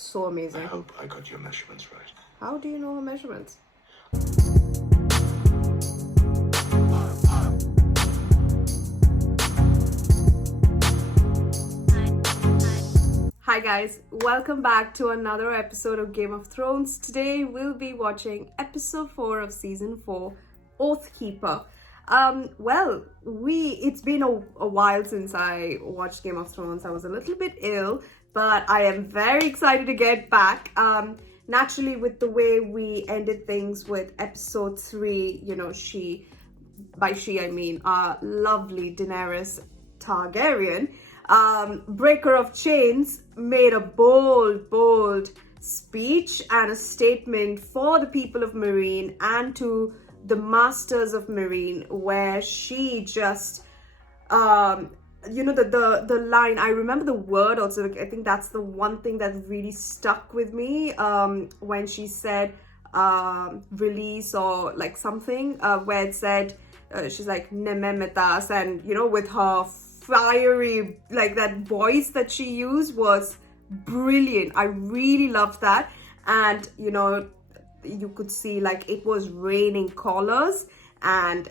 so amazing. I hope I got your measurements right. How do you know her measurements? Hi guys, welcome back to another episode of Game of Thrones. Today we'll be watching episode 4 of season 4, Oathkeeper. It's been a while since I watched Game of Thrones. I was a little bit ill, but I am very excited to get back. Naturally, with the way we ended things with episode 3, you know, I mean our lovely Daenerys Targaryen, breaker of chains, made a bold speech and a statement for the people of Mereen and to the masters of Mereen, where she just the line, I remember the word also, I think that's the one thing that really stuck with me, when she said release or like something, where it said she's like nememetas, and you know, with her fiery, like that voice that she used was brilliant. I really loved that. And you know, you could see like it was raining collars, and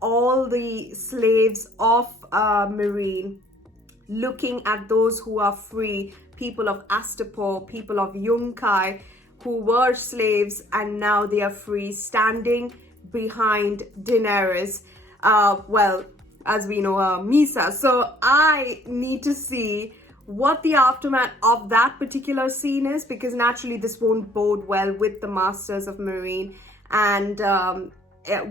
all the slaves of Mereen looking at those who are free, people of Astapor, people of Yunkai, who were slaves and now they are free, standing behind Daenerys, as we know, Misa. So I need to see what the aftermath of that particular scene is, because naturally this won't bode well with the masters of Mereen. And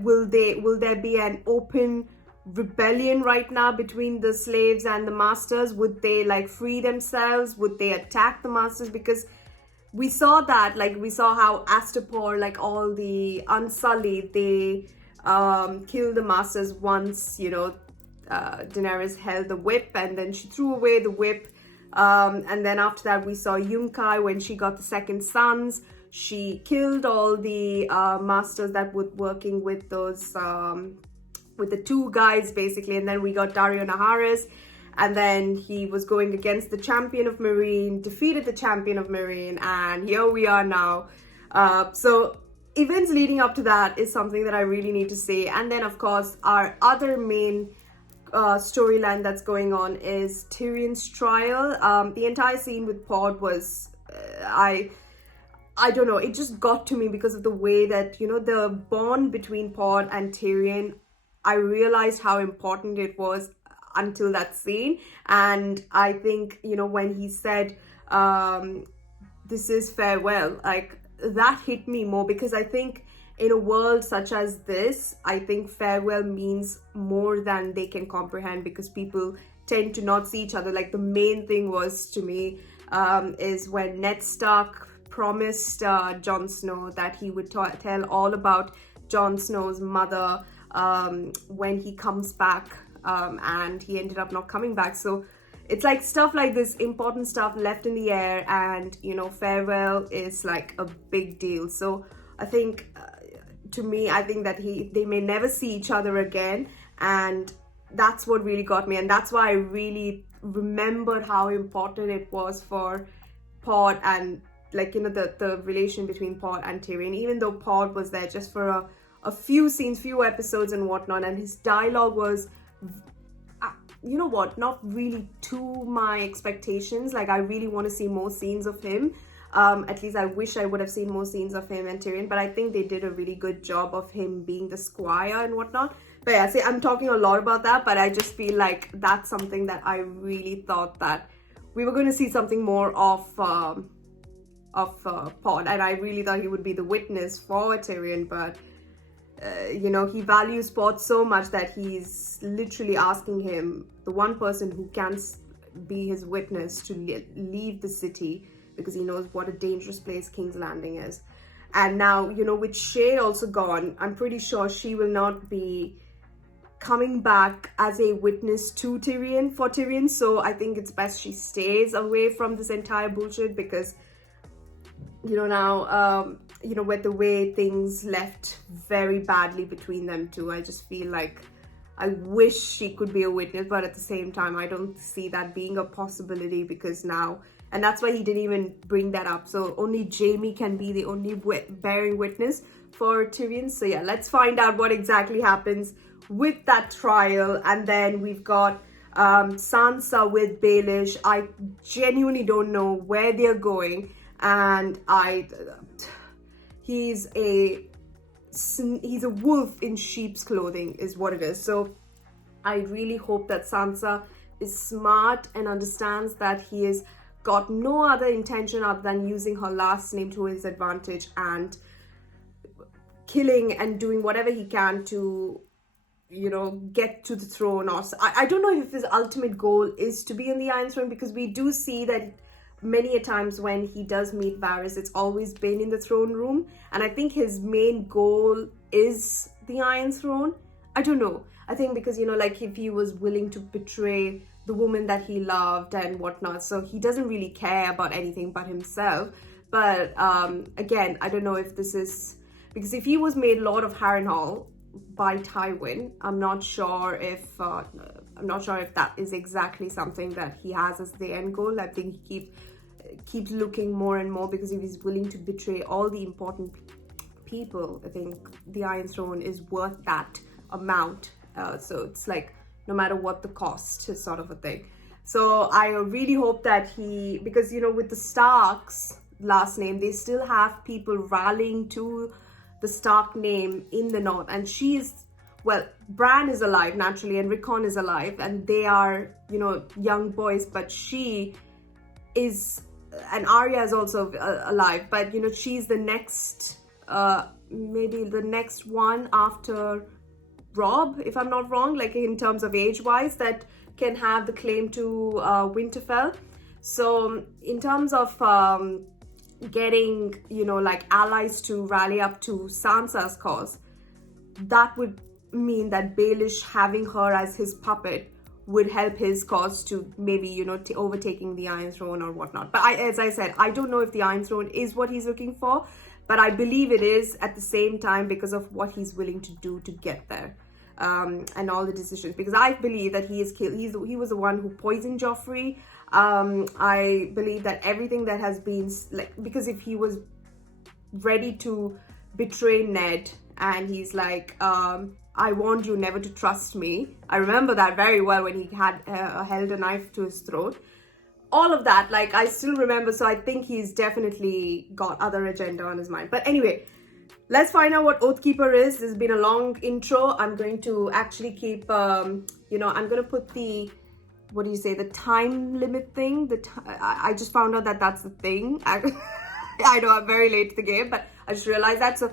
will there be an open rebellion right now between the slaves and the masters? Would they like free themselves? Would they attack the masters? Because we saw that, like we saw how Astapor, like all the Unsullied, they killed the masters once, you know, Daenerys held the whip and then she threw away the whip, and then after that we saw Yunkai, when she got the second sons, she killed all the masters that were working with those with the two guys basically. And then we got Dario Naharis, and then he was going against the champion of Mereen, defeated the champion of Mereen, and here we are now. So events leading up to that is something that I really need to see. And then of course our other main storyline that's going on is Tyrion's trial. The entire scene with Pod was I don't know, it just got to me because of the way that, you know, the bond between Pod and Tyrion, I realized how important it was until that scene. And I think, you know, when he said this is farewell, like that hit me more, because I think in a world such as this, I think farewell means more than they can comprehend, because people tend to not see each other. Like the main thing was to me is when Ned Stark promised Jon Snow that he would tell all about Jon Snow's mother when he comes back, and he ended up not coming back. So it's like stuff like this, important stuff left in the air, and you know, farewell is like a big deal. So I think to me, I think that they may never see each other again, and that's what really got me. And that's why I really remembered how important it was for Pod and, like, you know, the relation between Pod and Tyrion, even though Pod was there just for a few scenes, few episodes and whatnot, and his dialogue was, you know what, not really to my expectations. Like I really want to see more scenes of him. At least I wish I would have seen more scenes of him and Tyrion, but I think they did a really good job of him being the squire and whatnot. But yeah, see, I'm talking a lot about that, but I just feel like that's something that I really thought that we were going to see something more of Pod, and I really thought he would be the witness for Tyrion, but you know, he values Pod so much that he's literally asking him, the one person who can be his witness, to leave the city, because he knows what a dangerous place King's Landing is. And now, you know, with Shay also gone, I'm pretty sure she will not be coming back as a witness to Tyrion, for Tyrion. So I think it's best she stays away from this entire bullshit, because, you know, now, you know, with the way things left very badly between them two, I just feel like I wish she could be a witness, but at the same time, I don't see that being a possibility, because now And that's why he didn't even bring that up. So only Jaime can be the only bearing witness for Tyrion. So yeah, let's find out what exactly happens with that trial. And then we've got Sansa with Baelish. I genuinely don't know where they're going. And he's a wolf in sheep's clothing is what it is. So I really hope that Sansa is smart and understands that he has got no other intention other than using her last name to his advantage and killing and doing whatever he can to, get to the throne. Or I don't know if his ultimate goal is to be on the Iron Throne, because we do see that many a times when he does meet Varys, it's always been in the throne room. And I think his main goal is the Iron Throne. I don't know. I think because, like if he was willing to betray the woman that he loved and whatnot, so he doesn't really care about anything but himself. But again, I don't know if this is because if he was made Lord of Harrenhal by Tywin, I'm not sure if that is exactly something that he has as the end goal. I think he keeps looking more and more, because if he's willing to betray all the important people, I think the Iron Throne is worth that amount. So it's like no matter what the cost, is sort of a thing. So I really hope that because with the Starks last name, they still have people rallying to the Stark name in the north, and Bran is alive naturally, and Rickon is alive, and they are young boys, but she is, and Arya is also alive, but she's the next maybe the next one after Rob, if I'm not wrong, like in terms of age wise, that can have the claim to Winterfell. So in terms of getting like allies to rally up to Sansa's cause, that would mean that Baelish having her as his puppet would help his cause to maybe overtaking the Iron Throne or whatnot. But as I said, I don't know if the Iron Throne is what he's looking for, but I believe it is at the same time because of what he's willing to do to get there, and all the decisions. Because I believe that he was the one who poisoned Joffrey. I believe that everything that has been because if he was ready to betray Ned, and he's like, I warned you never to trust me. I remember that very well when he had held a knife to his throat. All of that, I still remember. So I think he's definitely got other agenda on his mind. But anyway, let's find out what Oathkeeper is. This has been a long intro. I'm going to actually keep, I'm going to put the, the time limit thing. I just found out that that's the thing. I know I'm very late to the game, but I just realized that. So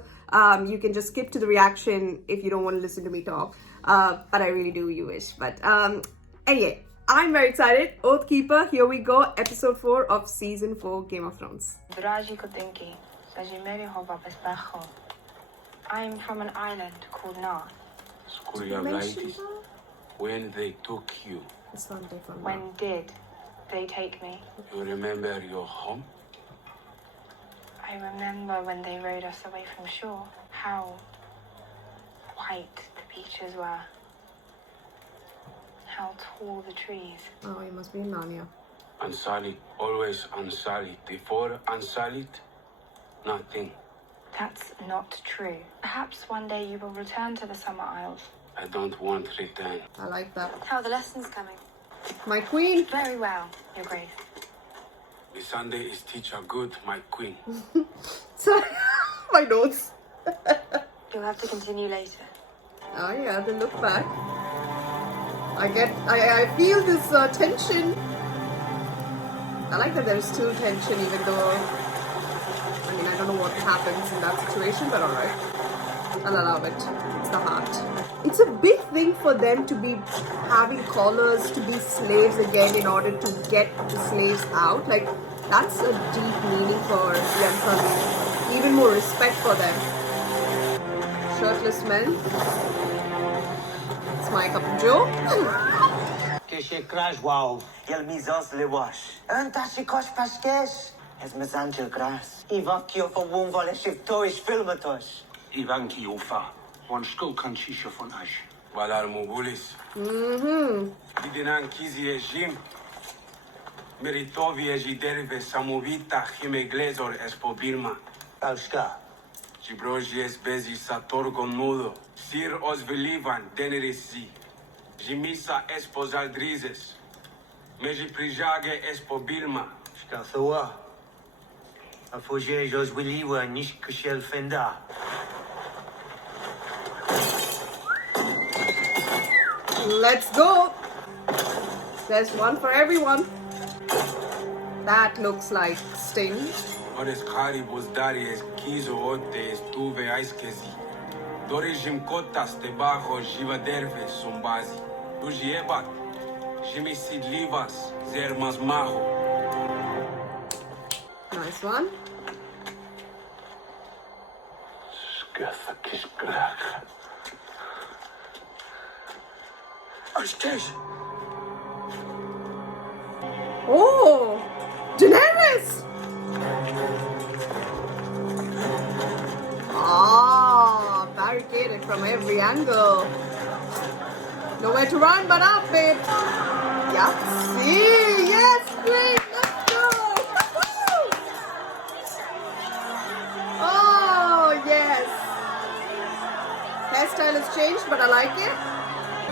you can just skip to the reaction if you don't want to listen to me talk. But I really do, you wish. But anyway, I'm very excited. Oathkeeper, here we go. Episode 4 of Season 4 Game of Thrones. I'm from an island called Nar. When they took you, When did they take me? you remember your home? I remember when they rowed us away from shore, how white the beaches were, how tall the trees. Oh, it must be in Narnia. Unsullied, always unsullied. Before unsullied, nothing. That's not true. Perhaps one day you will return to the Summer Isles. I don't want return. I like that. How are the lessons coming? My queen. Very well, Your Grace. The Sunday is teacher good, my queen. Sorry, my notes. You'll have to continue later. Oh yeah, the look back. I feel this tension. I like that there's still tension, even though, I don't know what happens in that situation, but alright. I'll allow it. It's the heart. It's a big thing for them to be having collars, to be slaves again in order to get the slaves out. That's a deep meaning for the Unsullied. Even more respect for them. Shirtless men. It's my cup of joe. Kishe crash wow. Yel mizos le wash. Tashi kosh pashkesh. Es mezanchel gras. Ivakio for woonvole shiftoish filmatosh. Ivanki ufa. One school kanchisha von ash. Valar Mogulis. Didinan Kizi Ejim. Meritovie jiderve samovita himeglezor espobilma. Alska. Gibrogies bezi satorgo nudo. Sir os velivan denerisi. Jimisa esposaldrizes. Meji prijage espobilma. Skathawa. Afoje jos wiliwa nish kushel fenda. Let's go. There's one for everyone. That looks like Sting. Ores haribos daries kizo ote estuve aiskezi. Dorijim kotas debajo jivaderve sumbazi. Dujiebat. Jimisid livas zermas maho. Nice one. Skaffa kiskrach. Ashkesh. Oh, Daenerys. Ah, barricaded from every angle. Nowhere to run but up, babe. Yeah. See, yes, great. Let's go. Woo-hoo. Oh, yes. Hairstyle has changed, but I like it.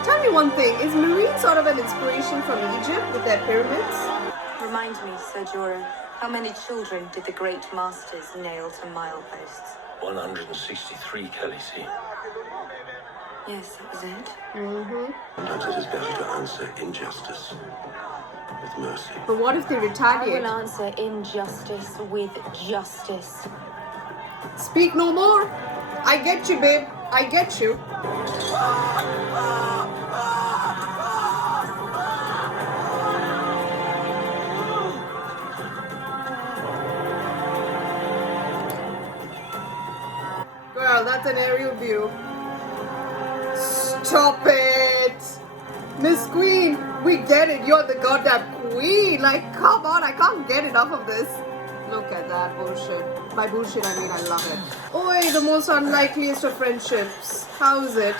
Tell me one thing, is Mereen sort of an inspiration from Egypt with their pyramids? Remind me, Sir Jorah, how many children did the great masters nail to mileposts? 163, Khaleesi. Yes, that was it. Sometimes it is better to answer injustice with mercy. But what if they I retaliate? will answer injustice with justice. Speak no more. I get you, babe. I get you. Girl, that's an aerial view. Stop it! Miss Queen, we get it. You're the goddamn queen. Like, come on. I can't get enough of this. Look at that bullshit. By bullshit, I mean I love it. Oi, the most unlikeliest of friendships. How's it?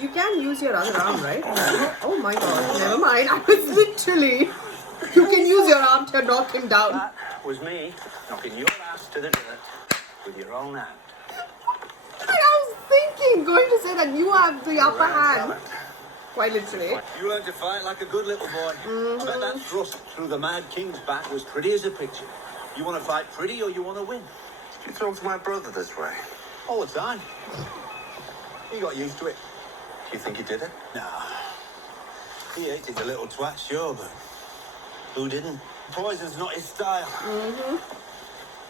You can use your other arm, right? Oh my god, never mind. I was literally... You can use your arm to knock him down. That was me knocking your ass to the dirt with your own hand. I was thinking, going to say that you have the upper hand. Quite literally. You learned to fight like a good little boy. I bet that thrust through the Mad King's back was pretty as a picture. You want to fight pretty or you want to win? Did you talk to my brother this way? All the time. He got used to it. Do you think he did it? Nah. He hated the little twat, sure, but who didn't? Poison's not his style.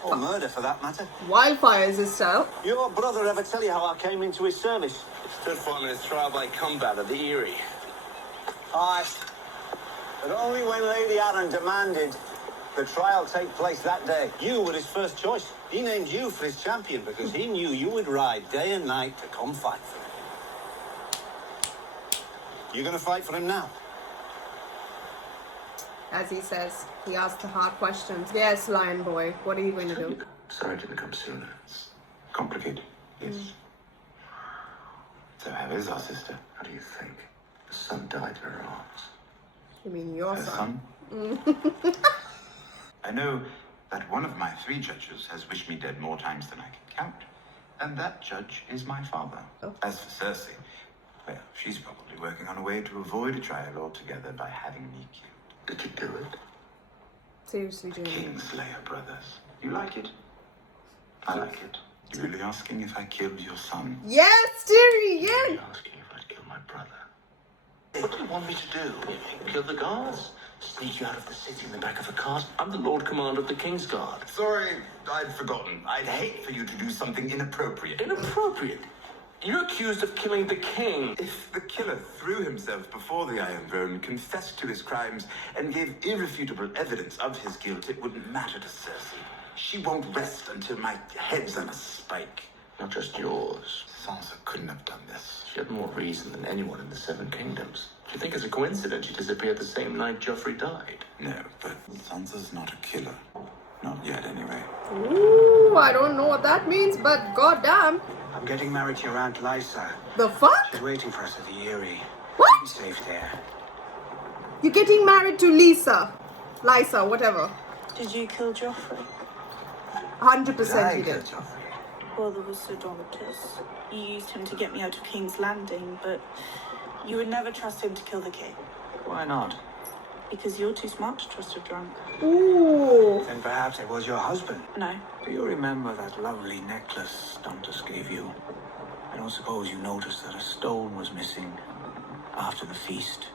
Or murder, for that matter. Wildfire is his style. Your brother ever tell you how I came into his service? Stood for him in his trial by combat at the Eyrie. Aye. But only when Lady Anne demanded the trial take place that day. You were his first choice. He named you for his champion because he knew you would ride day and night to come fight for him. You gonna fight for him now? As he says, he asks the hard questions. Yes, lion boy, what are you going to do? Sorry it didn't come sooner. It's complicated. Yes. So how is our sister? How do you think? The son died in her arms. You mean your Her son? son? I know that one of my 3 judges has wished me dead more times than I can count, and that judge is my father. Oh. As for Cersei, well, she's probably working on a way to avoid a trial altogether by having me killed. Did you do it? Seriously, Jamie. Kingslayer brothers. You like it? I like it. You really asking if I killed your son? Yes, Terry, yes! I'm asking if I'd kill my brother. What do you want me to do? Kill the guards? Sneak you out of the city in the back of a cart? I'm the Lord Commander of the King's Guard. Sorry, I'd forgotten. I'd hate for you to do something inappropriate. Inappropriate? You're accused of killing the king. If the killer threw himself before the Iron Throne, confessed to his crimes, and gave irrefutable evidence of his guilt, it wouldn't matter to Cersei. She won't rest until my head's on a spike. Not just yours. Sansa couldn't have done this. She had more reason than anyone in the Seven Kingdoms. Do you think it's a coincidence she disappeared the same night Joffrey died? No, but Sansa's not a killer. Not yet, anyway. Ooh, I don't know what that means, but goddamn. I'm getting married to your Aunt Lysa. The fuck? She's waiting for us at the Eyrie. What? Be safe there. You're getting married to Lysa, whatever. Did you kill Joffrey? 100% he Did I did. kill Joffrey? Well, there was Sir Donatus. You used him to get me out of King's Landing, but you would never trust him to kill the king. Why not? Because you're too smart to trust a drunk. Ooh. Then perhaps it was your husband. No. Do you remember that lovely necklace Donatus gave you? I don't suppose you noticed that a stone was missing after the feast.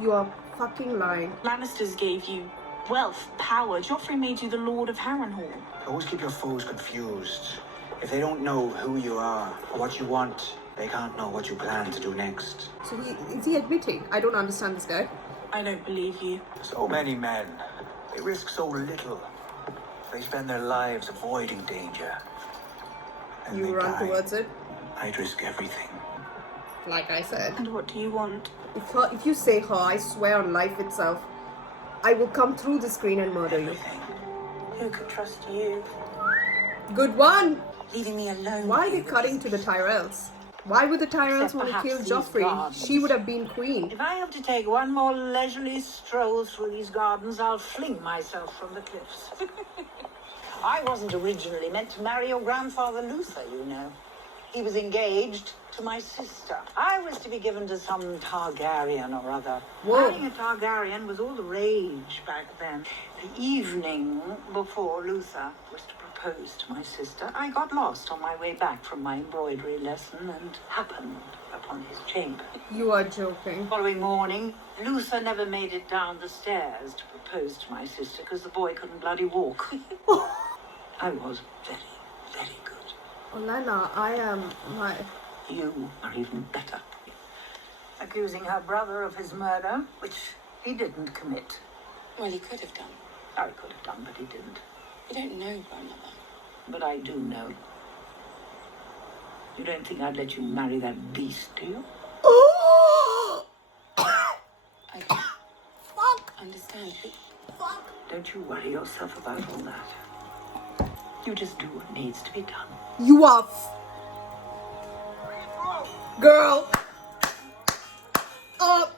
You are fucking lying. Lannisters gave you wealth, power. Joffrey made you the Lord of Harrenhal. Always keep your foes confused. If they don't know who you are or what you want, they can't know what you plan to do next. So is he admitting? I don't understand this guy. I don't believe you. So many men, they risk so little. They spend their lives avoiding danger. And You they run die. towards it. I'd risk everything. Like I said. And what do you want? If you say her, I swear on life itself, I will come through the screen and murder you. Everything. Who could trust you? Good one! Leaving me alone. Why are they cutting to the Tyrells? Why would the Tyrells Except want to kill perhaps these Joffrey? gardens. She would have been queen. If I have to take one more leisurely stroll through these gardens, I'll fling myself from the cliffs. I wasn't originally meant to marry your grandfather Luther, you know. He was engaged to my sister. I was to be given to some Targaryen or other. Whoa. Marrying a Targaryen was all the rage back then. The evening before Luther was to propose to my sister, I got lost on my way back from my embroidery lesson and happened upon his chamber. You are joking. Following morning, Luther never made it down the stairs to propose to my sister because the boy couldn't bloody walk. I was very, very good. Olenna, I am my... You are even better. Accusing her brother of his murder, which he didn't commit. Well, he could have done. I could have done, but he didn't. You don't know, Grandmother. But I do know. You don't think I'd let you marry that beast, do you? I don't understand. Don't you worry yourself about all that. You just do what needs to be done. You are... Girl!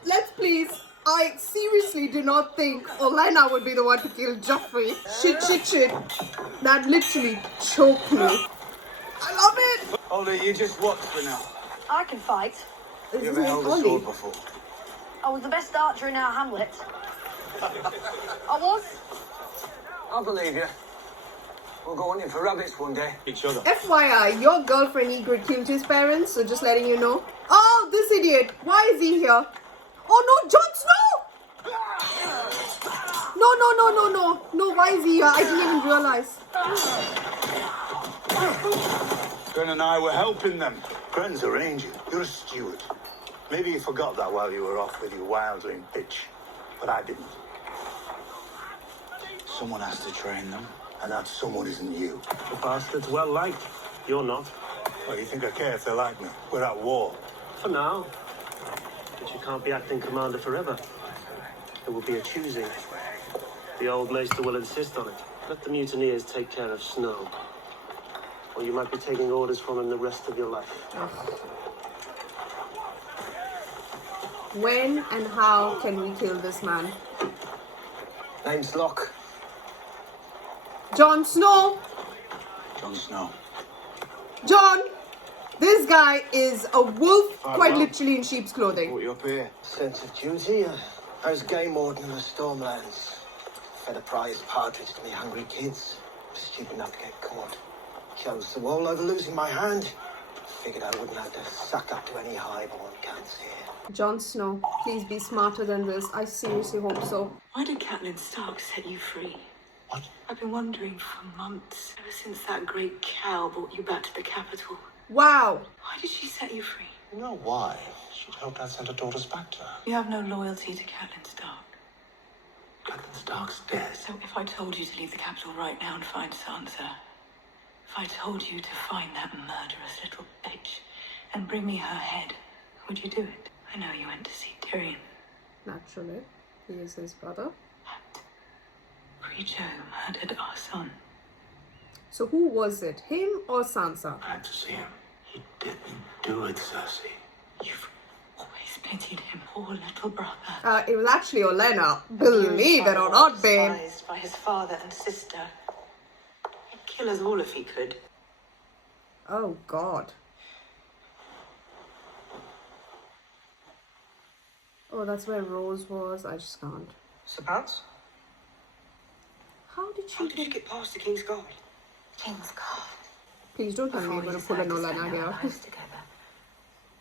Let's please... I seriously do not think Olenna would be the one to kill Joffrey. Shit. That literally choked me. I love it! Ollie, you just watch for now. I can fight. This You is ever held a Ollie. sword before? I was the best archer in our hamlet. I was. I'll believe you. We'll go hunting for rabbits one day. Each other. FYI, your girlfriend Ygritte killed his parents, so just letting you know. Oh, this idiot! Why is he here? Oh no, Jon Snow! No, why is he here? I didn't even realize. Gren and I were helping them. Gren's a ranger. You're a steward. Maybe you forgot that while you were off with your wildling bitch. But I didn't. Someone has to train them. And that someone isn't you. The bastard's well liked. You're not. Well, you think I care if they like me? We're at war. For now. But you can't be acting commander forever. There will be a choosing. The old maester will insist on it. Let the mutineers take care of Snow. Or you might be taking orders from him the rest of your life. When and how can we kill this man? Name's Locke. Jon Snow! Jon Snow. John! This guy is a wolf, quite literally in sheep's clothing. Brought you up here. Sense of duty. I was game warden in the Stormlands. Fed a prize partridge to me hungry kids. Stupid enough to get caught. Chose the wall over losing my hand. Figured I wouldn't have to suck up to any highborn cunts here. Jon Snow, please be smarter than this. I seriously hope so. Why did Catelyn Stark set you free? What? I've been wondering for months, ever since that great cow brought you back to the capital. Wow. Why did she set you free? You know why? She'd hoped I'd send her daughters back to her. You have no loyalty to Catelyn Stark. Catelyn Stark's dead. So if I told you to leave the capital right now and find Sansa, if I told you to find that murderous little bitch and bring me her head, would you do it? I know you went to see Tyrion. Naturally. He is his brother. But creature who murdered our son. So who was it? Him or Sansa? I had to see him. He didn't do it, Cersei. You've always pitied him, poor little brother. It was actually Olenna. Believe it or not, babe. Despised by his father and sister. He'd kill us all if he could. Oh, God. Oh, that's where Rose was. I just can't. Sir Pants? How did How did you get past the King's Guard? King's Guard. Please don't tell me you're going to pull an Olenna here. Lives together.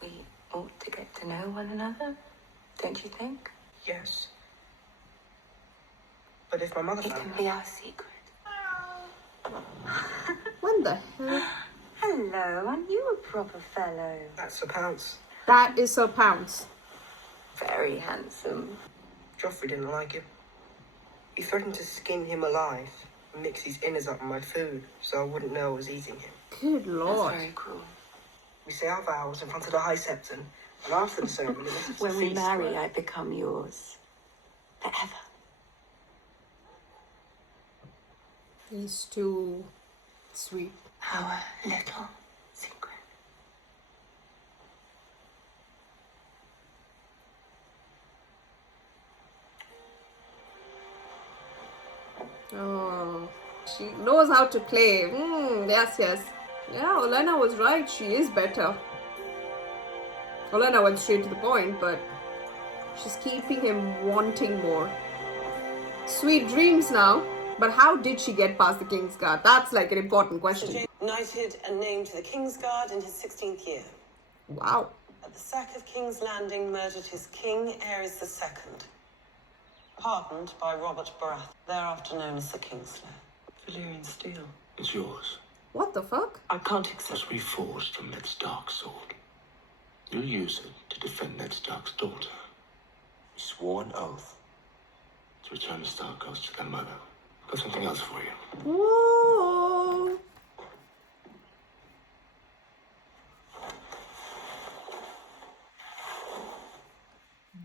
We ought to get to know one another, don't you think? Yes. But if my mother It found can out... be our secret. When the hell? Hello, aren't you a proper fellow? That's Sir Pounce. That is Sir Pounce. Very handsome. Joffrey didn't like him. He threatened to skin him alive and mix his innards up in my food so I wouldn't know I was eating him. Good Lord. That's very cruel. We say our vows in front of the High Septon, and after the ceremony, When we marry, I become yours. Forever. He's too sweet. Our little secret. Oh, she knows how to play. Yes, yes. Yeah, Olenna was right. She is better. Olenna went straight to the point, but she's keeping him wanting more. Sweet dreams now. But how did she get past the King's Guard? That's like an important question. Knighted and named to the King's Guard in his 16th year. Wow. At the sack of King's Landing, murdered his king, Aerys II. Pardoned by Robert Barath, thereafter known as the Kingslayer. Valyrian steel. It's yours. What the fuck? I can't accept. Was reforged from Ned Stark's sword. You'll use it to defend Ned Stark's daughter. You swore an oath to return the Stark ghost to their mother. I've got something else for you. Whoa.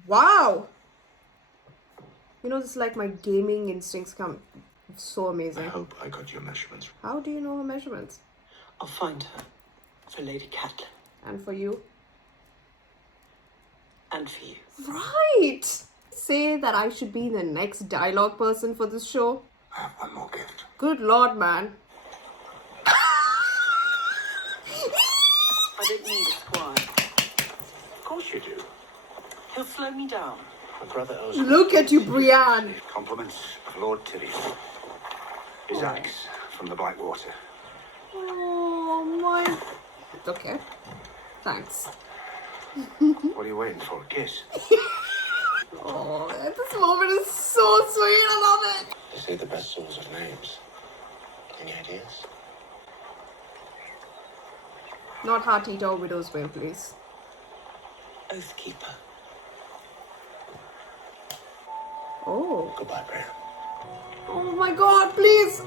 Wow. You know, this is like my gaming instincts come. So amazing. I hope I got your measurements. How do you know her measurements? I'll find her. For Lady Catelyn. And for you? And for you. Right! Say that I should be the next dialogue person for this show. I have one more gift. Good Lord, man. I don't need a squire. Of course you do. He'll slow me down. My brother owes Look at you, Brienne. compliments of Lord Tyrion. His axe from the Blackwater. Oh my. Okay. Thanks. What are you waiting for? A kiss? Oh, this moment is so sweet. I love it. They say the best souls have names. Any ideas? Not Heart Eater or Widow's Wail, please. Oathkeeper. Oh. Goodbye, Brian. Oh my God, please.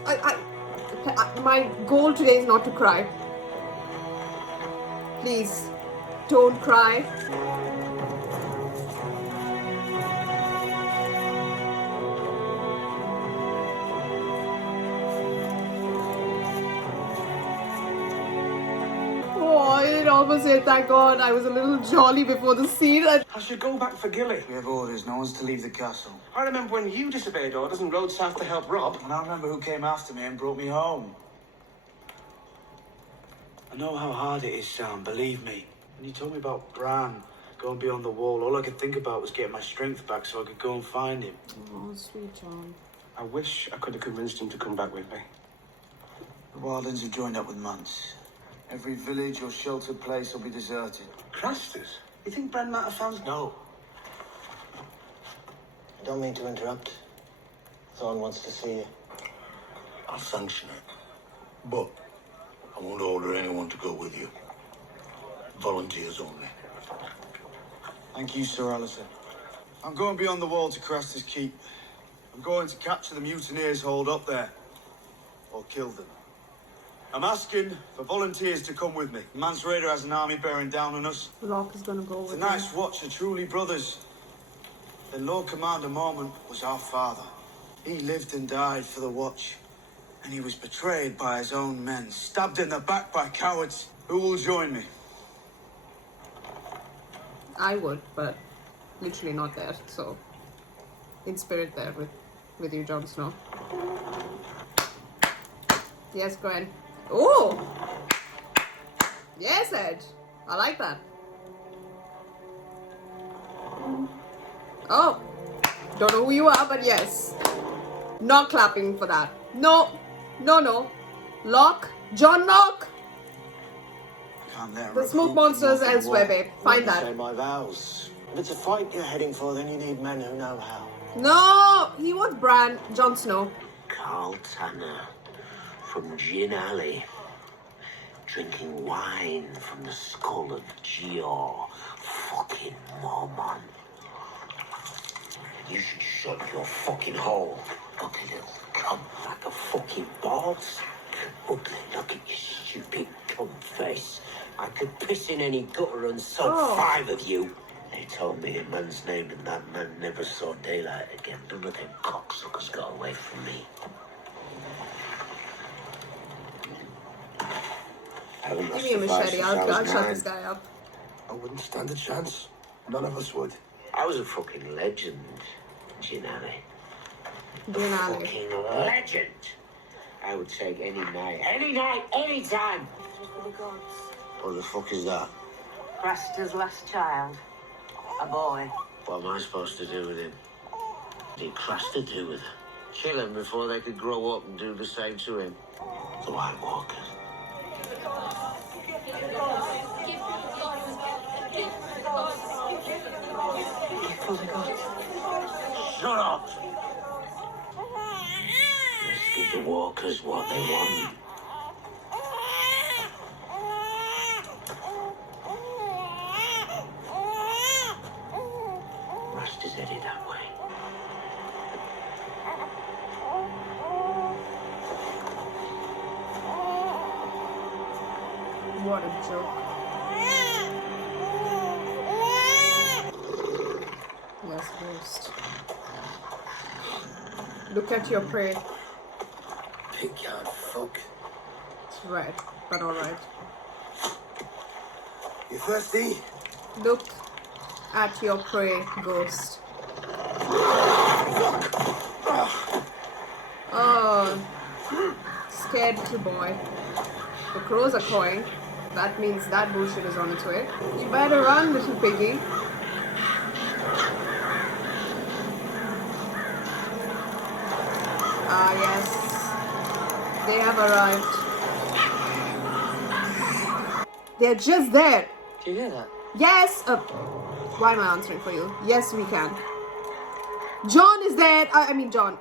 My goal today is not to cry. Please, don't cry. Oh, it almost said, thank God, I was a little jolly before the scene. I should go back for Gilly. We have orders. No one's to leave the castle. I remember when you disobeyed orders and rode south to help Rob. And I remember who came after me and brought me home. I know how hard it is, Sam, believe me. When you told me about Bran going beyond the wall, all I could think about was getting my strength back so I could go and find him. Oh, sweet John. I wish I could have convinced him to come back with me. The Wildlands have joined up with Months. Every village or sheltered place will be deserted. Craster's? You think Bran might have found... No. I don't mean to interrupt. Thorne wants to see you. I'll sanction it. But I won't order anyone to go with you. Volunteers only. Thank you, Sir Alistair. I'm going beyond the wall to Craster's Keep. I'm going to capture the mutineers holed up there. Or kill them. I'm asking for volunteers to come with me. Mance Rayder has an army bearing down on us. Locke is gonna go with Tonight's watch are truly brothers. Then Lord Commander Mormont was our father. He lived and died for the Watch, and he was betrayed by his own men, stabbed in the back by cowards. Who will join me? I would, but literally not there, so in spirit there with you, Jon Snow. Yes, Gwen. Oh! Yes, Ed. I like that. Oh! Don't know who you are, but yes. Not clapping for that. No. No, no. Locke. John Locke. Can't let him The smoke recruit monsters from elsewhere, babe. Find Say that. my vows. If it's a fight you're heading for, then you need men who know how. No! He was Bran. Jon Snow. Carl Tanner from Gin Alley, drinking wine from the skull of Gior. Fucking Mormon. You should shut your fucking hole. Ugly little cunt like a fucking ball sack. Ugly, look at your stupid cunt face. I could piss in any gutter and soak 5 of you. They told me a man's name and that man never saw daylight again. None of them cocksuckers got away from me. Give me a machete. I'll shut this guy up. I wouldn't stand a chance. None of us would. I was a fucking legend, Gin Alley. Gin Alley. Fucking legend. I would take any night, any time. For the gods. What the fuck is that? Craster's last child. A boy. What am I supposed to do with him? What did Craster do with him? Kill him before they could grow up and do the same to him. The White Walkers. For the gods. Shut up! Let's give the Walkers what they want. Raster's headed that way. What a joke. Yes, ghost. Look at your prey. Pig-yard fuck. It's red, but alright. You thirsty? Look at your prey, ghost. Oh, scared little boy. The crows are cawing. That means that bullshit is on its way. You better run, little piggy. Ah, yes. They have arrived. They're just there. Do you hear that? Yes. Why am I answering for you? Yes, we can. John is there. I mean, John.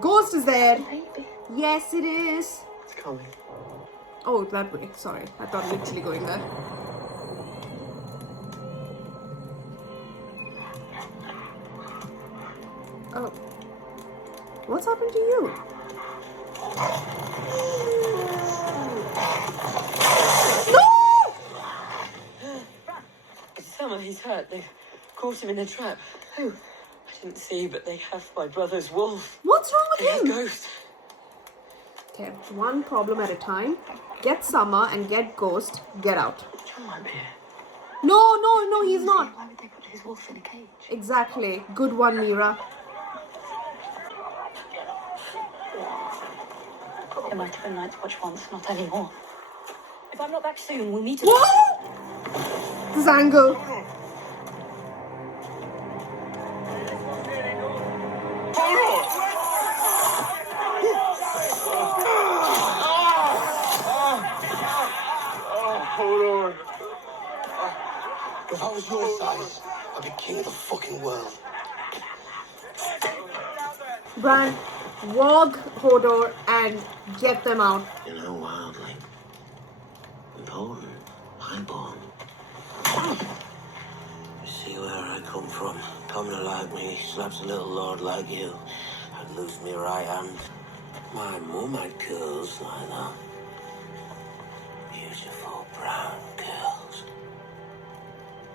Ghost is there. Maybe. Yes, it is. It's coming. Oh, that way. Sorry. I thought literally going there. Oh. What's happened to you? Summer, he's hurt. They've caught him in a trap. Who? I didn't see, but they have my brother's wolf. What's wrong with him? Ghost. Okay, one problem at a time. Get Summer and get Ghost. Get out. John might be here. No, he's not. Why would they put his wolf in a cage? Exactly. Good one, Mira. It might have been night to watch once, not anymore. If I'm not back soon, we'll meet What? This angle. Hold on. If I was your size, I'd be king of the fucking world. Bran, walk Hodor and get them out. You know, wildly. Important. Highborn. You see where I come from. Commoner like me, slaps a little lord like you. I'd lose me right hand. My mum had girls like that. Beautiful brown girls.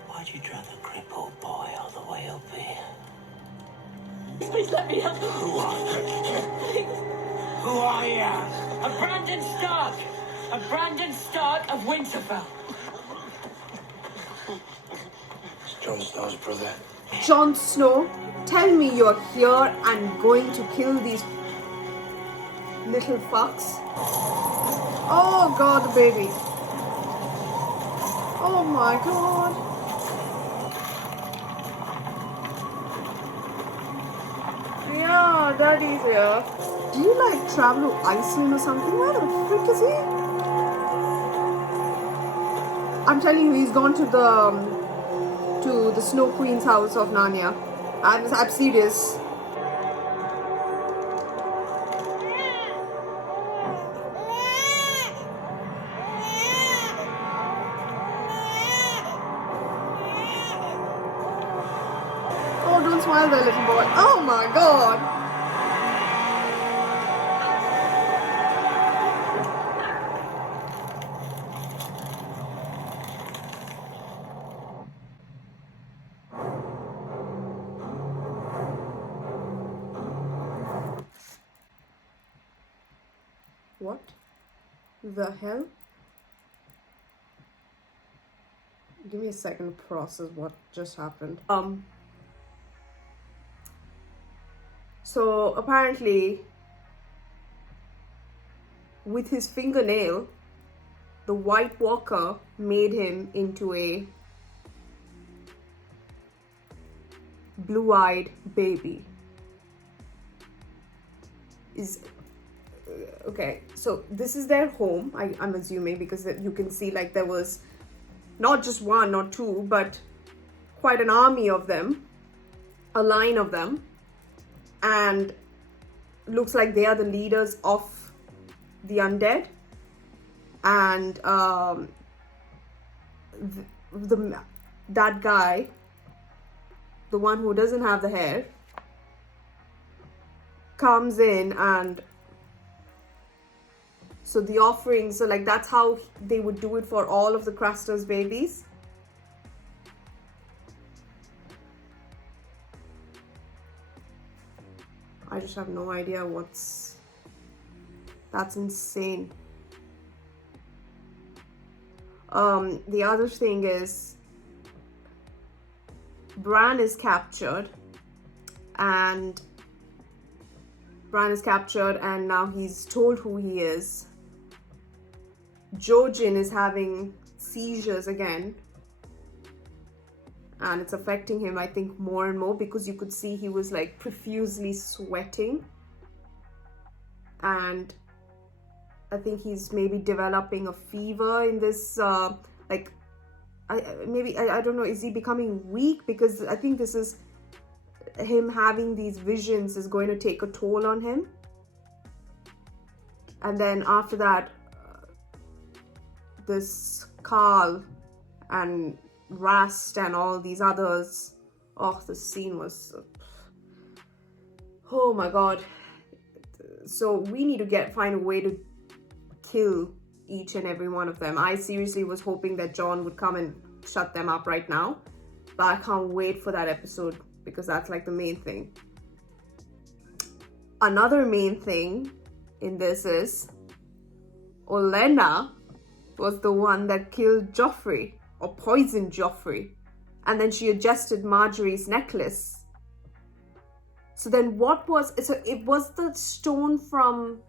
Why'd you drag a crippled boy all the way up here? Please let me help. Who are you? Who are you? I'm Brandon Stark. I'm Brandon Stark of Winterfell. It's Jon Snow's brother. Jon Snow, tell me you're here and going to kill these little fucks. Oh god, the baby. Oh my god. Yeah, daddy's here. Do you like travel to Iceland or something? Where the frick is he? I'm telling you, he's gone to the Snow Queen's house of Narnia. I'm serious. Oh, don't smile there, little boy. Oh my god. What the hell? Give me a second to process what just happened. So apparently with his fingernail, the White Walker made him into a blue-eyed baby. Okay, so this is their home, I'm assuming, because you can see like there was not just one or two, but quite an army of them, a line of them, and looks like they are the leaders of the undead. And that guy, the one who doesn't have the hair, comes in, and so the offering, so like that's how they would do it for all of the Craster's babies. I just have no idea that's insane. The other thing is Bran is captured, and now he's told who he is. Jojen is having seizures again, and it's affecting him, I think, more and more, because you could see he was like profusely sweating, and I think he's maybe developing a fever in this I don't know, is he becoming weak? Because I think this is him having these visions is going to take a toll on him. And then after that, this Carl and Rast and all these others, oh, the scene was, oh my god. So we need to find a way to kill each and every one of them. I seriously was hoping that Jon would come and shut them up right now, but I can't wait for that episode, because that's like the main thing. Another main thing in this is Olenna was the one that killed Joffrey, or poisoned Joffrey, and then she adjusted Marjorie's necklace. So then what was, so it was the stone from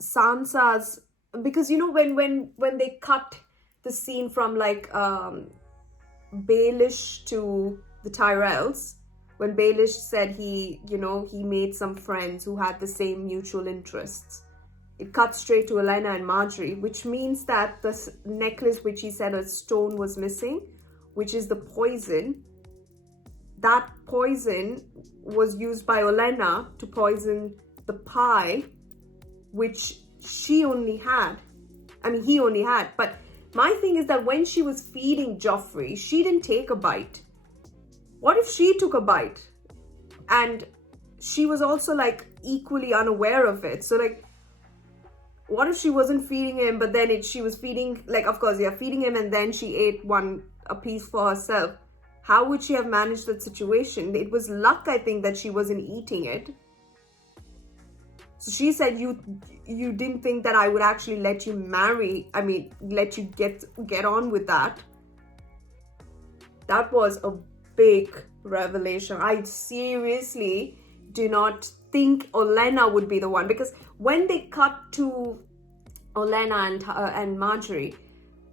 Sansa's, because you know when they cut the scene from like Baelish to the Tyrells, when Baelish said he made some friends who had the same mutual interests, it cut straight to Olenna and Marjorie, which means that the necklace which he said a stone was missing, which is the poison, that poison was used by Olenna to poison the pie, which he only had. But my thing is that when she was feeding Joffrey, she didn't take a bite. What if she took a bite and she was also like equally unaware of it? So like, what if she wasn't feeding him, but then she was feeding, like, of course, feeding him, and then she ate a piece for herself. how would she have managed that situation? It was luck, I think, that she wasn't eating it. So she said, you didn't think that I would actually let you let you get on with that. That was a big revelation. I seriously do not think Olenna would be the one, because when they cut to Olenna and Marjorie,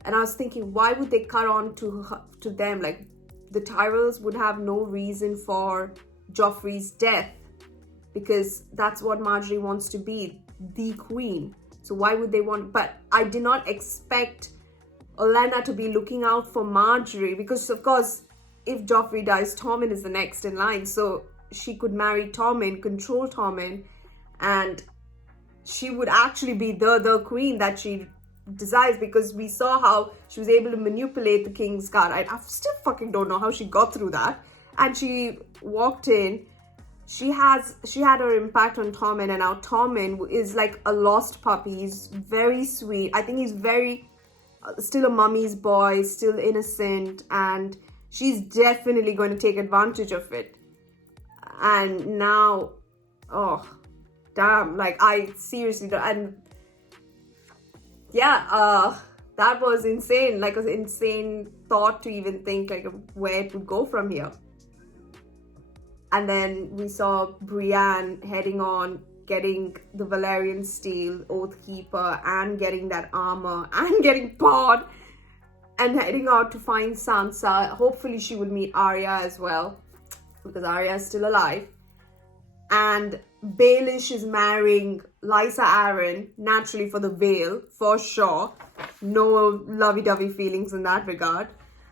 and I was thinking, why would they cut on to them? Like, the Tyrells would have no reason for Joffrey's death, because that's what Marjorie wants to be, the queen. So why would they want? But I did not expect Olenna to be looking out for Marjorie, because of course, if Joffrey dies, Tommen is the next in line. So she could marry Tommen, control Tommen, and she would actually be the queen that she desires, because we saw how she was able to manipulate the King's Guard. I still fucking don't know how she got through that. And she walked in. She had her impact on Tommen, and now Tommen is like a lost puppy. He's very sweet. I think he's very still a mummy's boy, still innocent, and she's definitely going to take advantage of it. And now, oh damn, like, I seriously don't. And yeah, that was insane, like an insane thought to even think like where it would go from here. And then we saw Brienne heading on, getting the Valyrian steel, Oathkeeper, and getting that armor, and getting Pod, and heading out to find Sansa. Hopefully she will meet Arya as well, because Arya is still alive. And Baelish is marrying Lysa Arryn, naturally for the Vale, for sure. No lovey-dovey feelings in that regard.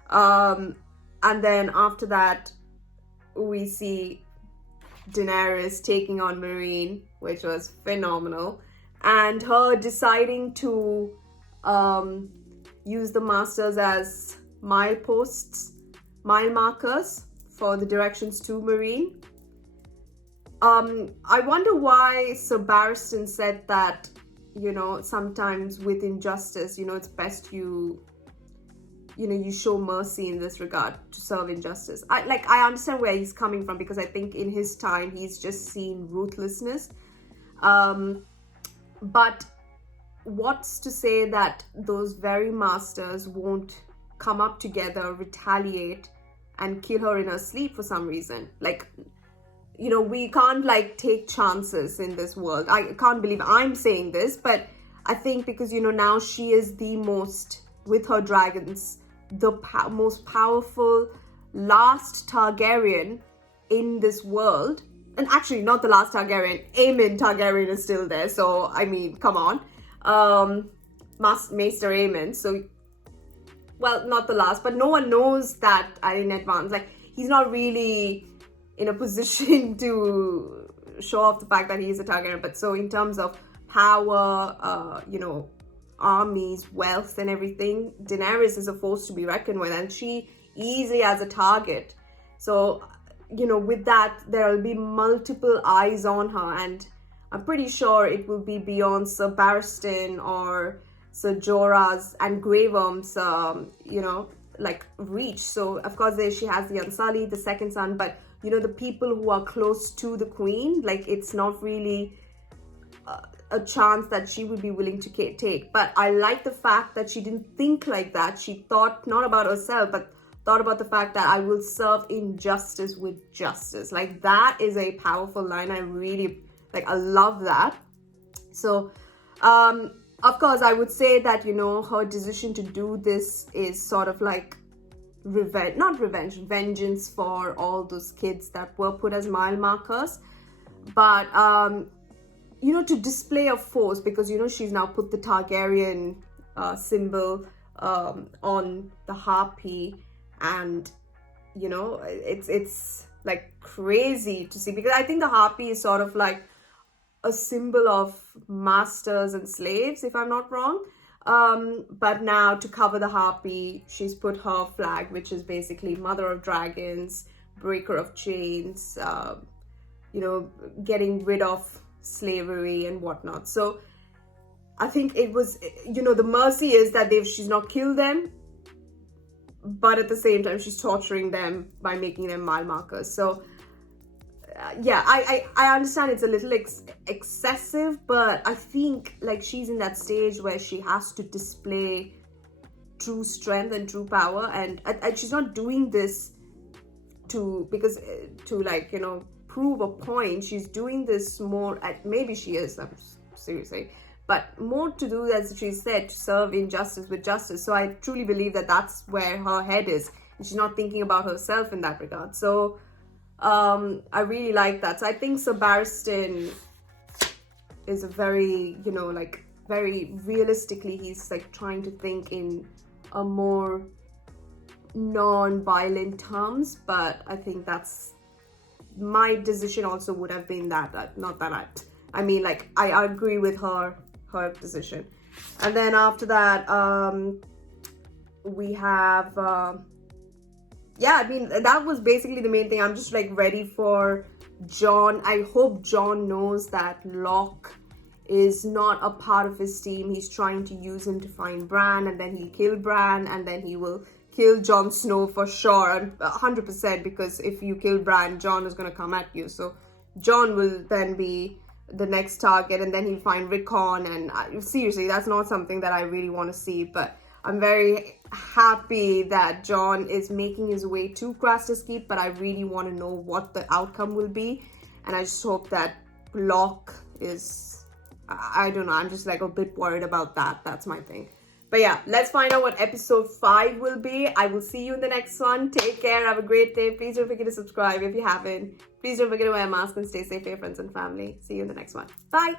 And then after that, we see Daenerys taking on Mereen, which was phenomenal, and her deciding to use the Masters as mile markers for the directions to Mereen. I wonder why Sir Barristan said that, sometimes with injustice, it's best you show mercy in this regard to serve injustice. I understand where he's coming from, because I think in his time he's just seen ruthlessness. But what's to say that those very masters won't come up together, retaliate, and kill her in her sleep for some reason? We can't take chances in this world. I can't believe I'm saying this, but I think because, now she is the most, with her dragons, the most powerful last Targaryen in this world. And actually, not the last Targaryen, Aemon Targaryen is still there. So, I mean, come on. Maester Aemon. So, well, not the last, but no one knows that in advance. He's not really in a position to show off the fact that he is a Targaryen. But so, in terms of power, armies, wealth, and everything, Daenerys is a force to be reckoned with, and she easily has a target. So, with that, there will be multiple eyes on her, and I'm pretty sure it will be beyond Sir Barristan or Sir Jorah's and Grey Worm's, reach. So, of course, there she has the Unsullied, the second son, but, the people who are close to the queen, it's not really a chance that she would be willing to take. But I like the fact that she didn't think like that. She thought not about herself, but thought about the fact that I will serve injustice with justice. That is a powerful line. I really I love that. So of course I would say that her decision to do this is sort of vengeance for all those kids that were put as mile markers, but to display a force, because she's now put the Targaryen symbol on the harpy, and it's crazy to see, because I think the harpy is sort of a symbol of masters and slaves, if I'm not wrong. But now, to cover the harpy, she's put her flag, which is basically Mother of Dragons, Breaker of Chains, getting rid of slavery and whatnot. So I think it was, the mercy is that she's not killed them, but at the same time she's torturing them by making them mile markers. So yeah, I understand it's a little excessive, but I think like she's in that stage where she has to display true strength and true power, and she's not doing this to like, you know, prove a point. She's doing this more maybe she is, I'm seriously, but more to do, as she said, to serve injustice with justice. So I truly believe that that's where her head is, and she's not thinking about herself in that regard. So I really like that. So I think Sir Barristan is a very, you know, like very realistically, he's like trying to think in a more non-violent terms, but I think that's my decision also would have been that not that I mean, like, I agree with her decision. And then after that, we have yeah, I mean, that was basically the main thing. I'm just like ready for Jon. I hope Jon knows that Locke is not a part of his team. He's trying to use him to find Bran, and then he'll kill Bran, and then he will kill Jon Snow for sure, and 100%, because if you kill Bran, Jon is going to come at you. So Jon will then be the next target, and then he'll find Rickon, and seriously, that's not something that I really want to see. But I'm very happy that Jon is making his way to Craster's Keep, but I really want to know what the outcome will be, and I just hope that Locke is, I don't know, I'm just like a bit worried about that. That's my thing. But yeah, let's find out what episode 5 will be. I will see you in the next one. Take care. Have a great day. Please don't forget to subscribe if you haven't. Please don't forget to wear a mask and stay safe for your friends and family. See you in the next one. Bye.